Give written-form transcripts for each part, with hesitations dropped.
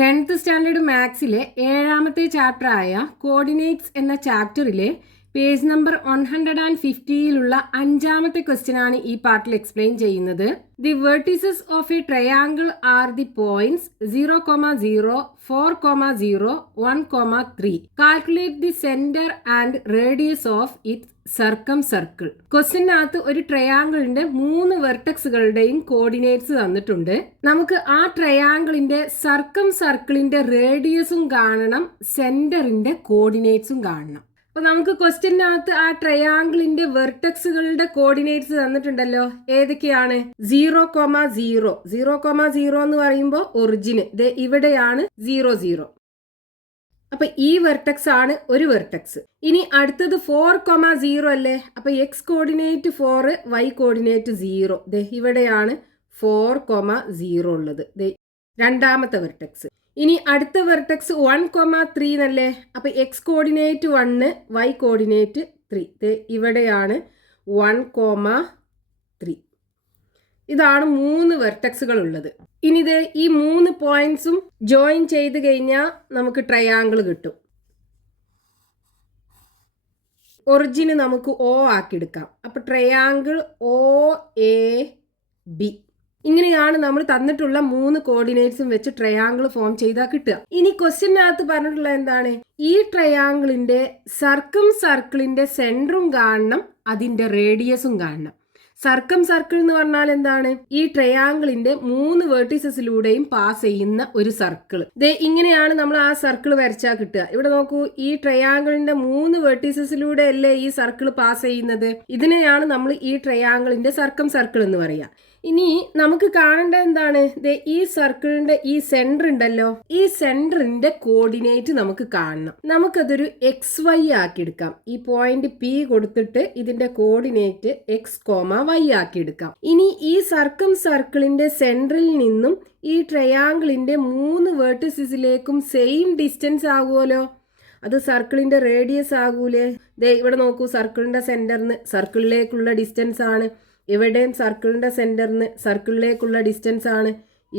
10th standard മാത്സിലെ 7ാമത്തെ ചാപ്റ്ററായ coordinates എന്ന ചാപ്റ്ററിലെ പേജ് നമ്പർ 150യിലുള്ള 5ാമത്തെ ക്വസ്റ്റ്യൻ ആണ് ഈ പാർട്ടിൽ എക്സ്പ്ലെയിൻ ചെയ്യുന്നത്. The vertices of a triangle are the points 0,0, 4,0, 1,3. Calculate the centre and radius of its circumcircle. ക്വസ്റ്റ്യനകത്ത് ഒരു ട്രയാങ്കിളിന്റെ 3 വെർട്ടക്സുകളുടെയും കോർഡിനേറ്റ്സ് തന്നിട്ടുണ്ട്. നമുക്ക് ആ ട്രയാങ്കിളിന്റെ സർക്കം സർക്കിളിന്റെ റേഡിയസും കാണണം, സെന്ററിന്റെ കോർഡിനേറ്റ്സും കാണണം. അപ്പൊ നമുക്ക് ക്വസ്റ്റ്യനകത്ത് ആ ട്രയാങ്കിളിന്റെ വെർട്ടക്സുകളുടെ കോർഡിനേറ്റ്സ് തന്നിട്ടുണ്ടല്ലോ. ഏതൊക്കെയാണ്? 0,0. 0,0 എന്ന് പറയുമ്പോൾ ഒറിജിന് ഇവിടെയാണ് 0,0. അപ്പൊ ഈ വെർട്ടക്സ് ആണ് ഒരു വെർട്ടക്സ്. ഇനി അടുത്തത് 4,0 അല്ലേ? അപ്പൊ എക്സ് കോർഡിനേറ്റ് 4, വൈ കോർഡിനേറ്റ് 0. ഇവിടെയാണ് 4,0 ഉള്ളത്. രണ്ടാമത്തെ വെർട്ടക്സ്. ഇനി അടുത്ത വെർട്ടക്സ് 1,3 എന്നല്ലേ? അപ്പൊ എക്സ് കോർഡിനേറ്റ് 1, വൈ കോർഡിനേറ്റ് 3. ഇവിടെയാണ് 1,3. ഇതാണ് 3 വെർട്ടക്സുകൾ ഉള്ളത്. ഇനി ഈ 3 പോയിന്റ്സും ജോയിൻ ചെയ്ത് കഴിഞ്ഞാൽ നമുക്ക് ട്രയാങ്കിൾ കിട്ടും. ഒറിജിന് നമുക്ക് O ആക്കിയെടുക്കാം. അപ്പൊ ട്രയാങ്കിൾ OAB. ഇങ്ങനെയാണ് നമ്മൾ തന്നിട്ടുള്ള 3 കോർഡിനേറ്റ്സും വെച്ച് ട്രയാങ്കിൾ ഫോം ചെയ്താൽ കിട്ടുക. ഇനി ക്വസ്റ്റ്യനകത്ത് പറഞ്ഞിട്ടുള്ള എന്താണ്? ഈ ട്രയാങ്കിളിന്റെ സർക്കം സർക്കിളിന്റെ സെന്ററും കാണണം, അതിന്റെ റേഡിയസും കാണണം. സർക്കം സർക്കിൾ എന്ന് പറഞ്ഞാൽ എന്താണ്? ഈ ട്രയാങ്കിളിന്റെ 3 വെർട്ടിസസിലൂടെയും പാസ് ചെയ്യുന്ന ഒരു സർക്കിൾ. ഇങ്ങനെയാണ് നമ്മൾ ആ സർക്കിൾ വരച്ചാൽ കിട്ടുക. ഇവിടെ നോക്കൂ, ഈ ട്രയാങ്കിളിന്റെ 3 വെർട്ടിസസിലൂടെ അല്ലേ ഈ സർക്കിൾ പാസ് ചെയ്യുന്നത്. ഇതിനെയാണ് നമ്മൾ ഈ ട്രയാങ്കിളിന്റെ സർക്കം സർക്കിൾ എന്ന് പറയുക. ഇനി നമുക്ക് കാണേണ്ടത് എന്താണ്? ഈ സർക്കിളിന്റെ ഈ സെന്റർ ഉണ്ടല്ലോ, ഈ സെന്ററിന്റെ കോർഡിനേറ്റ് നമുക്ക് കാണണം. നമുക്കതൊരു XY ആക്കിയെടുക്കാം. ഈ പോയിന്റ് P കൊടുത്തിട്ട് ഇതിന്റെ കോർഡിനേറ്റ് X, Y ആക്കിയെടുക്കാം. ഇനി ഈ സർക്കം സർക്കിളിന്റെ സെന്ററിൽ നിന്നും ഈ ട്രയാങ്കിളിന്റെ 3 വെർട്ടിസസിലേക്കും സെയിം ഡിസ്റ്റൻസ് ആകുമല്ലോ. അത് സർക്കിളിന്റെ റേഡിയസ് ആകൂലേ? ഇവിടെ നോക്കൂ, സർക്കിളിന്റെ സെന്ററിന് സർക്കിളിലേക്കുള്ള ഡിസ്റ്റൻസ് ആണ്. ഇവിടെയും സർക്കിളിന്റെ സെന്ററിന് സർക്കിളിലേക്കുള്ള ഡിസ്റ്റൻസ് ആണ്.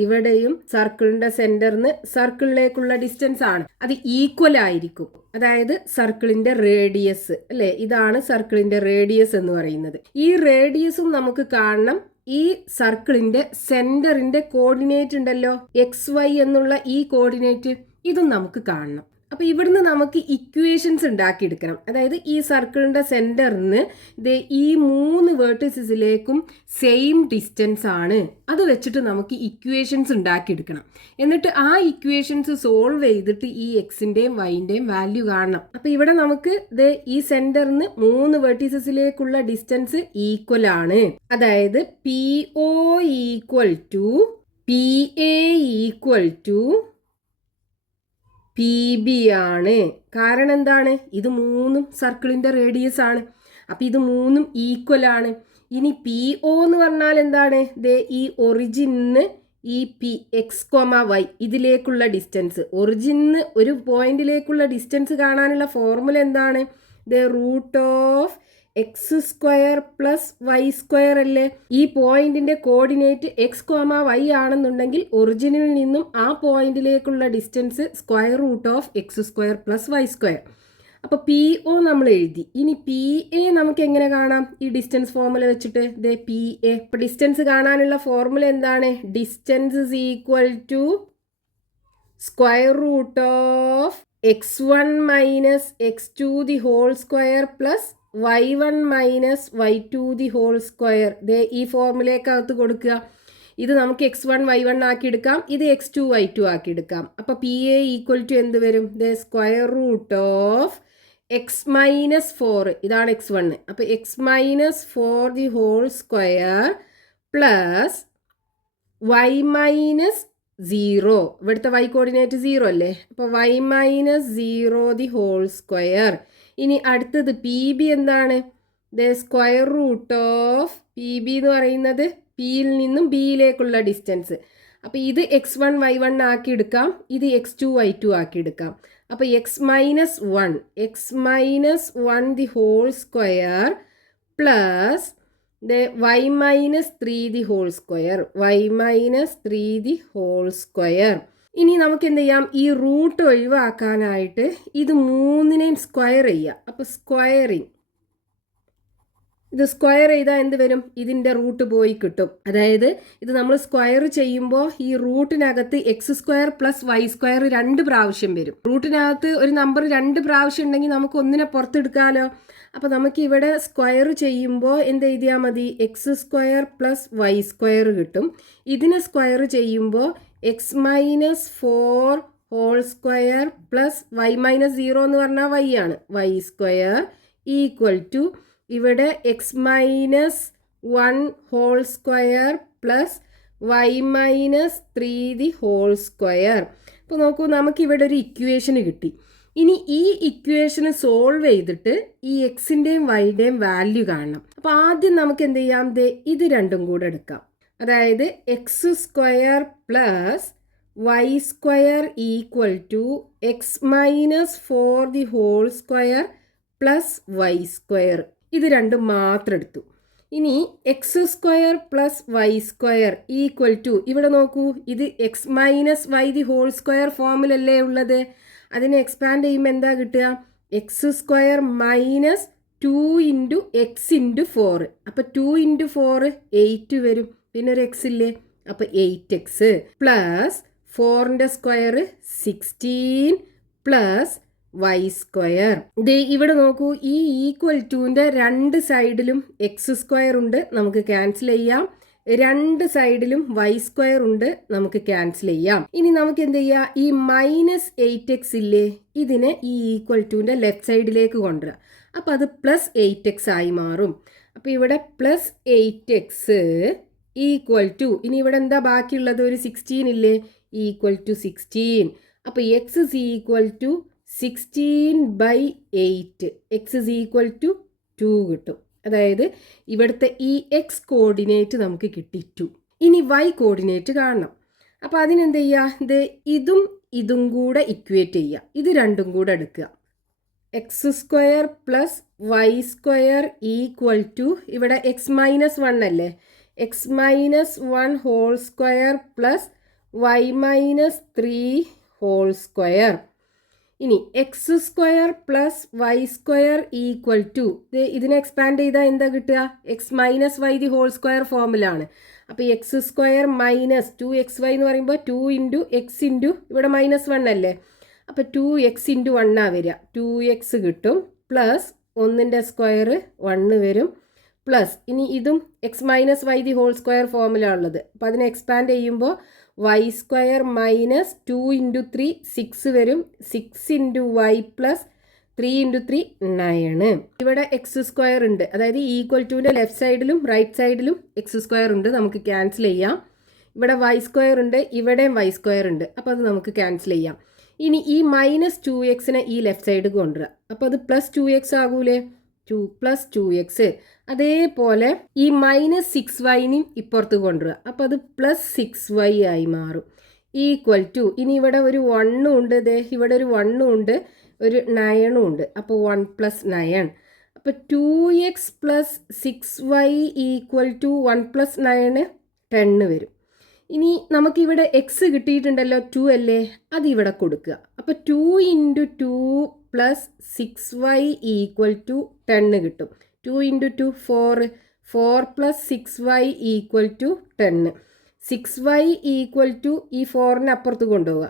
ഇവിടെയും സർക്കിളിന്റെ സെന്ററിന് സർക്കിളിലേക്കുള്ള ഡിസ്റ്റൻസ് ആണ്. അത് ഈക്വൽ ആയിരിക്കും. അതായത് സർക്കിളിന്റെ റേഡിയസ് അല്ലെ, ഇതാണ് സർക്കിളിന്റെ റേഡിയസ് എന്ന് പറയുന്നത്. ഈ റേഡിയസും നമുക്ക് കാണണം. ഈ സർക്കിളിന്റെ സെന്ററിന്റെ കോർഡിനേറ്റ് ഉണ്ടല്ലോ, XY എന്നുള്ള ഈ കോർഡിനേറ്റ്, ഇതും നമുക്ക് കാണണം. അപ്പൊ ഇവിടുന്ന് നമുക്ക് ഇക്വേഷൻസ് ഉണ്ടാക്കിയെടുക്കണം. അതായത് ഈ സർക്കിളിന്റെ സെന്ററിന് ഈ 3 വെർട്ടിസസിലേക്കും സെയിം ഡിസ്റ്റൻസ് ആണ്. അത് വെച്ചിട്ട് നമുക്ക് ഇക്വേഷൻസ് ഉണ്ടാക്കിയെടുക്കണം. എന്നിട്ട് ആ ഇക്വേഷൻസ് സോൾവ് ചെയ്തിട്ട് ഈ എക്സിന്റെയും വൈന്റെയും വാല്യൂ കാണണം. അപ്പൊ ഇവിടെ നമുക്ക് ഈ സെന്ററിന് 3 വെർട്ടിസസിലേക്കുള്ള ഡിസ്റ്റൻസ് ഈക്വൽ ആണ്. അതായത് PO equal to PA equal to PB ആണ്. കാരണം എന്താണ്? ഇത് 3 സർക്കിളിന്റെ റേഡിയസ് ആണ്. അപ്പൊ ഇത് 3 ഈക്വൽ ആണ്. ഇനി PO എന്ന് പറഞ്ഞാൽ എന്താണ്? ഈ ഒറിജിന് ഈ X, Y ഇതിലേക്കുള്ള ഡിസ്റ്റൻസ്. ഒറിജിന് ഒരു പോയിന്റിലേക്കുള്ള ഡിസ്റ്റൻസ് കാണാനുള്ള ഫോർമുല എന്താണ്? Root of X² plus Y² അല്ലേ? ഈ പോയിന്റിന്റെ കോർഡിനേറ്റ് X, Y ആണെന്നുണ്ടെങ്കിൽ ഒറിജിനിൽ നിന്നും ആ പോയിന്റിലേക്കുള്ള distance square root of X² plus Y². അപ്പൊ PO നമ്മൾ എഴുതി. ഇനി PA നമുക്ക് എങ്ങനെ കാണാം? ഈ ഡിസ്റ്റൻസ് ഫോർമുല വെച്ചിട്ട് PA. അപ്പൊ ഡിസ്റ്റൻസ് കാണാനുള്ള ഫോർമുല എന്താണ്? Distance is equal to square root of X1 minus X2 the whole square plus y1 minus y2 the whole square. ഈ ഫോർമുലയ്ക്കകത്ത് കൊടുക്കുക. ഇത് നമുക്ക് x1 y1 ആക്കി എടുക്കാം, ഇത് x2 y2 ആക്കി എടുക്കാം. അപ്പൊ PA ഈക്വൽ ടു എന്ത് വരും? Square root of x minus 4, ഇതാണ് x1. അപ്പൊ x minus 4 the whole square plus y minus 0. ഇവിടുത്തെ y കോർഡിനേറ്റ് 0 അല്ലേ? അപ്പൊ y മൈനസ് 0 ദി ഹോൾ സ്ക്വയർ. ഇനി അടുത്തത് PB എന്താണ്? സ്ക്വയർ റൂട്ട് ഓഫ് PB എന്ന് പറയുന്നത് Pയിൽ നിന്നും Bയിലേക്കുള്ള ഡിസ്റ്റൻസ്. അപ്പൊ ഇത് x1 y1 ആക്കി എടുക്കാം, ഇത് x2 y2 ആക്കി എടുക്കാം. അപ്പൊ x minus 1 the whole square plus y minus 3 the whole square. y minus 3 the whole square. ഇനി നമുക്ക് എന്ത് ചെയ്യാം, ഈ റൂട്ട് ഒഴിവാക്കാനായിട്ട് ഇത് മൂന്നിനെയും സ്ക്വയർ ചെയ്യാം. അപ്പോൾ സ്ക്വയറിങ്, ഇത് സ്ക്വയർ ചെയ്താൽ എന്ത് വരും, ഇതിൻ്റെ റൂട്ട് പോയി കിട്ടും. അതായത് ഇത് നമ്മൾ സ്ക്വയർ ചെയ്യുമ്പോൾ ഈ റൂട്ടിനകത്ത് X square plus Y square 2 പ്രാവശ്യം വരും. റൂട്ടിനകത്ത് ഒരു നമ്പർ 2 പ്രാവശ്യം ഉണ്ടെങ്കിൽ നമുക്ക് ഒന്നിനെ പുറത്തെടുക്കാമല്ലോ. അപ്പോൾ നമുക്ക് ഇവിടെ സ്ക്വയർ ചെയ്യുമ്പോൾ എന്ത് എഴുതിയാൽ മതി, x square plus Y square കിട്ടും. ഇതിനെ സ്ക്വയർ ചെയ്യുമ്പോൾ x minus 4 whole square plus Y minus 0 എന്ന് പറഞ്ഞാൽ വൈ ആണ്, വൈ സ്ക്വയർ ഈക്വൽ ടു ഇവിടെ X minus 1 whole square plus Y minus 3 the whole square. അപ്പോൾ നോക്കൂ, നമുക്കിവിടെ ഒരു ഇക്വേഷന് കിട്ടി. ഇനി ഈ ഇക്വേഷന് സോൾവ് ചെയ്തിട്ട് ഈ എക്സിൻ്റെയും വൈയുടെയും വാല്യൂ കാണണം. അപ്പോൾ ആദ്യം നമുക്ക് എന്ത് ചെയ്യാം, ഇത് രണ്ടും കൂടെ എടുക്കാം. അതായത് X square plus Y square equal to X minus 4 the whole square plus Y square. ഇത് രണ്ടും മാത്രം എടുത്തു. ഇനി X square plus Y square equal to, ഇവിടെ നോക്കൂ, ഇത് X minus Y the whole square ഫോമിലല്ലേ ഉള്ളത്. അതിനെ എക്സ്പാൻഡ് ചെയ്യുമ്പോൾ എന്താ കിട്ടുക, X square minus 2 into X into 4. അപ്പോൾ 2 ഇൻറ്റു 4 8 വരും. പിന്നെ ഒരു എക്സ് ഇല്ലേ, അപ്പോൾ 8x പ്ലസ് 4ൻ്റെ സ്ക്വയർ 16 പ്ലസ് വൈ സ്ക്വയർ. ഇത് ഇവിടെ നോക്കൂ, ഈ ഈക്വൽ ടുവിൻ്റെ 2 സൈഡിലും എക്സ് സ്ക്വയർ ഉണ്ട്, നമുക്ക് ക്യാൻസൽ ചെയ്യാം. 2 സൈഡിലും വൈ സ്ക്വയർ ഉണ്ട്, നമുക്ക് ക്യാൻസൽ ചെയ്യാം. ഇനി നമുക്ക് എന്ത് ചെയ്യാം, ഈ മൈനസ് 8x ഇല്ലേ, ഇതിനെ ഈ ഈക്വൽ ടുവിൻ്റെ ലെഫ്റ്റ് സൈഡിലേക്ക് കൊണ്ടുവരാം. അപ്പോൾ അത് പ്ലസ് 8x ആയി മാറും. അപ്പോൾ ഇവിടെ പ്ലസ് 8x ഈക്വൽ ടു, ഇനി ഇവിടെ എന്താ ബാക്കിയുള്ളത്, ഒരു 16 ഇല്ലേ, ഈക്വൽ ടു 16. അപ്പോൾ x is equal to 16/8, x is equal to 2 കിട്ടും. അതായത് ഇവിടുത്തെ ഈ എക്സ് കോർഡിനേറ്റ് നമുക്ക് കിട്ടി 2. ഇനി വൈ കോർഡിനേറ്റ് കാണണം. അപ്പോൾ അതിനെന്ത് ചെയ്യുക, ഇതും കൂടെ ഇക്വേറ്റ് ചെയ്യുക. ഇത് രണ്ടും കൂടെ എടുക്കുക. X square plus Y square equal to, ഇവിടെ എക്സ് മൈനസ് 1 അല്ലേ, X minus 1 whole square plus Y minus 3 whole square. ഇനി X square plus Y square equal to, ഇതിനെ എക്സ്പാൻഡ് ചെയ്താൽ എന്താ കിട്ടുക, X minus Y the whole square ഫോമിലാണ്. അപ്പോൾ X square minus 2xy എന്ന് പറയുമ്പോൾ 2 ഇൻറ്റു എക്സ് ഇൻറ്റു ഇവിടെ -1 അല്ലേ, അപ്പോൾ 2x ഇൻറ്റു 1 വരിക, 2x കിട്ടും. പ്ലസ് 1ൻ്റെ സ്ക്വയർ 1 വരും. പ്ലസ് ഇനി ഇതും X minus Y the whole square ഫോമിലാണുള്ളത്. അപ്പോൾ അതിനെ എക്സ്പാൻഡ് ചെയ്യുമ്പോൾ വൈ സ്ക്വയർ മൈനസ് 2 ഇൻറ്റു 3 6 വരും. 6 ഇൻറ്റു വൈ പ്ലസ് 3 ഇൻറ്റു 3 9. ഇവിടെ എക്സ് സ്ക്വയർ ഉണ്ട്, അതായത് ഈക്വൽ ടുവിൻ്റെ ലെഫ്റ്റ് സൈഡിലും റൈറ്റ് സൈഡിലും എക്സ് സ്ക്വയർ ഉണ്ട്, നമുക്ക് ക്യാൻസൽ ചെയ്യാം. ഇവിടെ വൈ സ്ക്വയർ ഉണ്ട്, ഇവിടെയും വൈ സ്ക്വയർ ഉണ്ട്, അപ്പോൾ അത് നമുക്ക് ക്യാൻസൽ ചെയ്യാം. ഇനി ഈ മൈനസ് 2xനെ ഈ ലെഫ്റ്റ് സൈഡ് കൊണ്ടുവരാം. അപ്പോൾ അത് പ്ലസ് 2x ആകൂലേ, 2 പ്ലസ് 2x. അതേപോലെ ഈ മൈനസ് 6yനെയും ഇപ്പുറത്ത് കൊണ്ടുവരിക. അപ്പോൾ അത് പ്ലസ് 6y ആയി മാറും. ഈക്വൽ ടു, ഇനി ഇവിടെ ഒരു 1 ഉണ്ട്, ഇവിടെ ഒരു 1 ഉണ്ട്, ഒരു 9 ഉണ്ട്. അപ്പോൾ 1 പ്ലസ് 9. അപ്പോൾ 2x plus 6y equal to 1 plus 9 10 വരും. ഇനി നമുക്കിവിടെ എക്സ് കിട്ടിയിട്ടുണ്ടല്ലോ, 2 അല്ലേ, അത് ഇവിടെ കൊടുക്കുക. അപ്പോൾ 2 into 2 plus 6y equal to 10 കിട്ടും. 2 into 2 4 plus 6y equal to 10. 6y equal to ഈ 4നെ അപ്പുറത്ത് കൊണ്ടുപോവുക.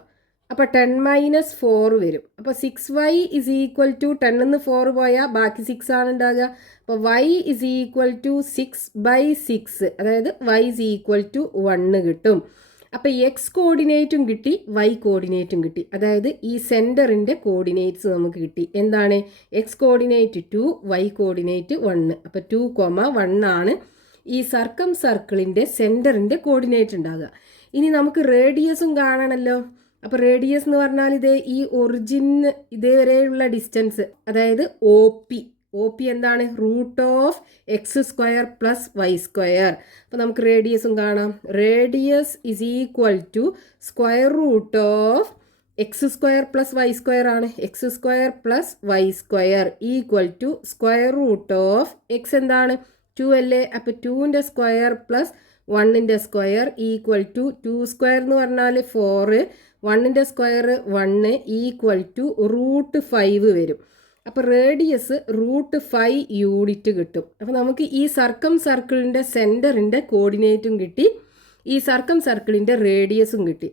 അപ്പോൾ 10 മൈനസ് 4 വരും. അപ്പോൾ 6y ഇസ് ഈക്വൽ ടു 10 നിന്ന് 4 പോയാൽ ബാക്കി 6 ആണ് ഉണ്ടാകുക. അപ്പോൾ y ഇസ് ഈക്വൽ ടു 6/6, അതായത് y ഇസ് ഈക്വൽ ടു 1 കിട്ടും. അപ്പോൾ എക്സ് കോർഡിനേറ്റും കിട്ടി, വൈ കോർഡിനേറ്റും കിട്ടി. അതായത് ഈ സെൻറ്ററിൻ്റെ കോർഡിനേറ്റ്സ് നമുക്ക് കിട്ടി. എന്താണ്, എക്സ് കോർഡിനേറ്റ് 2, വൈ കോർഡിനേറ്റ് 1. അപ്പോൾ 2, 1 ആണ് ഈ സർക്കിളിൻ്റെ സെൻറ്ററിൻ്റെ കോർഡിനേറ്റ് ഉണ്ടാകുക. ഇനി നമുക്ക് റേഡിയസും കാണണമല്ലോ. അപ്പോൾ റേഡിയസ് എന്ന് പറഞ്ഞാൽ ഈ ഒറിജിന് ഇതേവരെയുള്ള ഡിസ്റ്റൻസ്, അതായത് ഒ പി എന്താണ്, root of X square plus Y square. അപ്പോൾ നമുക്ക് റേഡിയസും കാണാം. Radius is equal to square root of X square plus Y square ആണ്. X square plus Y square equal to square root of X എന്താണ്, 2 അല്ലേ, അപ്പോൾ 2ൻ്റെ സ്ക്വയർ പ്ലസ് 1ൻ്റെ സ്ക്വയർ ഈക്വൽ ടു 2 സ്ക്വയർ എന്ന് പറഞ്ഞാൽ 4, 1ൻ്റെ സ്ക്വയർ 1 ഈക്വൽ ടു √5 വരും. അപ്പോൾ റേഡിയസ് √5 യൂണിറ്റ് കിട്ടും. അപ്പോൾ നമുക്ക് ഈ സർക്കിളിൻ്റെ സെൻറ്ററിൻ്റെ കോർഡിനേറ്റും കിട്ടി, ഈ സർക്കിളിൻ്റെ റേഡിയസും കിട്ടി.